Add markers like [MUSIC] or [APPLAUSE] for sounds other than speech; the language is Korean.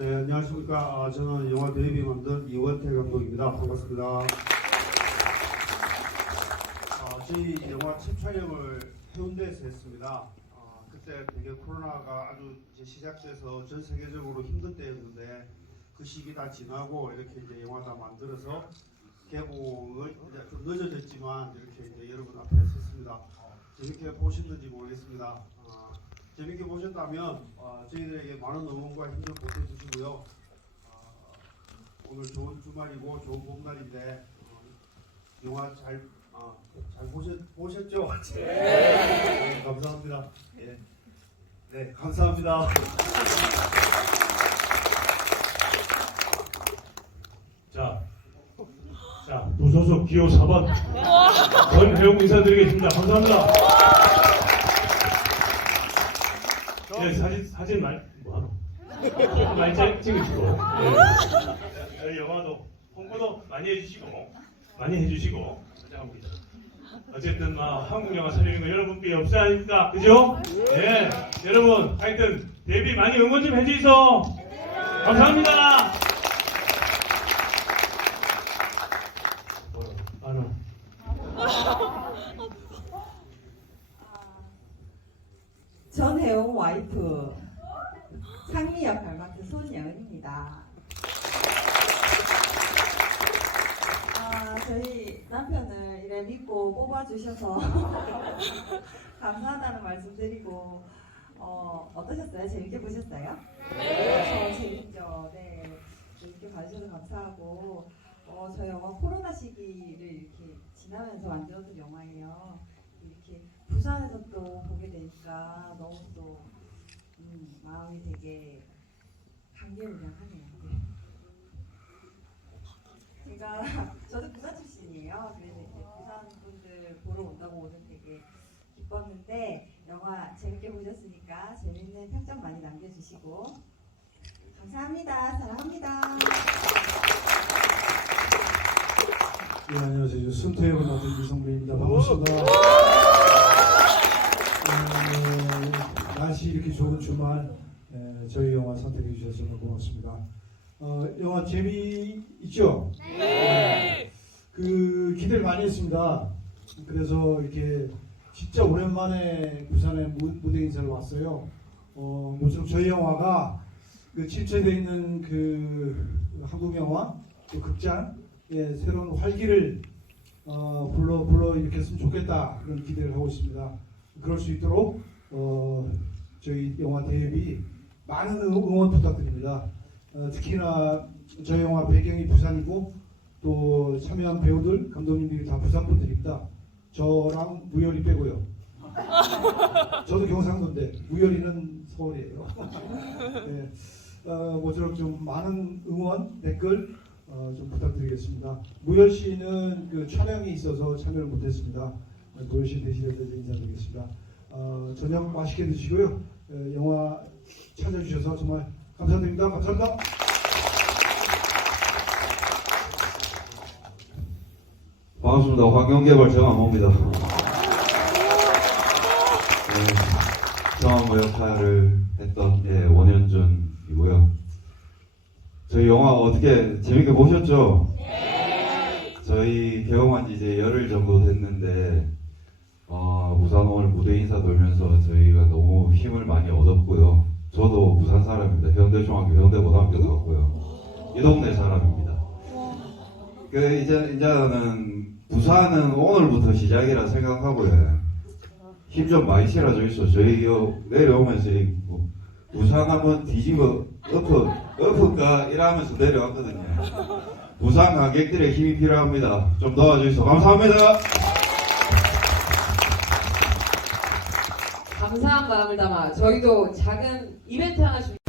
네, 안녕하십니까. 아, 저는 영화 데뷔 만든 이원태 감독입니다. 반갑습니다. 아, 저희 영화 첫 촬영을 해운대에서 했습니다. 아, 그때 되게 코로나가 아주 이제 시작돼서 전 세계적으로 힘든 때였는데 그 시기 다 지나고 이렇게 이제 영화 다 만들어서 개봉을 이제 좀 늦어졌지만 이렇게 이제 여러분 앞에 섰습니다. 재밌게 보셨는지 모르겠습니다. 아, 재밌게 보셨다면 어, 저희들에게 많은 응원과 힘을 보태주시고요. 어, 오늘 좋은 주말이고 좋은 봄날인데 어, 영화 잘, 어, 잘 보셨, 보셨죠? 네. 감사합니다. 예. 네, 감사합니다. 자, 자 부소속 기호 4번 권혜용 인사드리겠습니다. 감사합니다. 네, 사진 사진 말 뭐하노? 찍- 찍으시고 네. 영화도 홍보도 많이 해주시고 많이 해주시고 감사합니다. 어쨌든 막 한국 영화 살리는 거 여러분께 없지 아닙니까? 그죠? 네, 여러분 하여튼 데뷔 많이 응원 좀 해주이소. 감사합니다. 안녕. 전혜원 와이프 상미 역할 맡은 손예은입니다. 아, 저희 남편을 이래 믿고 뽑아주셔서 [LAUGHS] 감사하다는 말씀 드리고 어, 어떠셨어요? 재밌게 보셨어요? 네. 재밌죠. 네. 재밌게 봐주셔서 감사하고 어, 저희 영화 코로나 시기를 이렇게 지나면서 만들어둔 영화예요. 부산에서 또 보게 되니까 너무 또 음, 마음이 되게 감개무량하네요. 네. 제가 [LAUGHS] 저도 부산 출신이에요. 그래서 이제 부산 분들 보러 온다고 오늘 되게 기뻤는데 영화 재밌게 보셨으니까 재밌는 평점 많이 남겨주시고 감사합니다. 사랑합니다. 예, 안녕하세요. 순토역을 맡은 이성배입니다. 반갑습니다. 어, 날씨 이렇게 좋은 주말 에, 저희 영화 선택해 주셔서 너무 고맙습니다. 어, 영화 재미 있죠? 네. 그 기대를 많이 했습니다. 그래서 이렇게 진짜 오랜만에 부산에 무, 무대 인사를 왔어요. 어, 모쪼록 저희 영화가 그 침체되어 있는 그 한국 영화 또 극장 예, 새로운 활기를 어, 불러 불러 일으켰으면 좋겠다 그런 기대를 하고 있습니다. 그럴 수 있도록 어, 저희 영화 대회비 많은 응- 응원 부탁드립니다. 어, 특히나 저희 영화 배경이 부산이고 또 참여한 배우들 감독님들이 다 부산 분들입니다. 저랑 무열이 빼고요. [LAUGHS] 저도 경상도인데 무열이는 서울이에요. [LAUGHS] 네. 어, 모쪼록 좀 많은 응원 댓글 어, 좀 부탁드리겠습니다. 무열 씨는 그 촬영이 있어서 참여를 못했습니다. 씨 대신해서 인사드리겠습니다. 어, 저녁 맛있게 드시고요. 어, 영화 찾아주셔서 정말 감사드립니다. 감사합니다. 반갑습니다. 환경개발 정암호입니다. 네, 정암호 역할을 했던 예, 5년 전이고요. 저희 영화 어떻게 재밌게 보셨죠? 저희 개봉한 지 이제 열흘 정도 됐는데 어, 부산 오늘 무대 인사 돌면서 저희가 너무 힘을 많이 얻었고요. 저도 부산 사람입니다. 해운대중학교 해운대고등학교 나왔고요. 이 동네 사람입니다. 그 이제 이제는 부산은 오늘부터 시작이라 생각하고요. 힘 좀 많이 실어줘 있어. 저희 요 내려오면서 이 뭐, 부산 한번 뒤집어 엎어 엎을까 이러면서 내려왔거든요. 부산 관객들의 힘이 필요합니다. 좀 도와주시오. 감사합니다. 감사한 마음을 담아 저희도 작은 이벤트 하나 준비.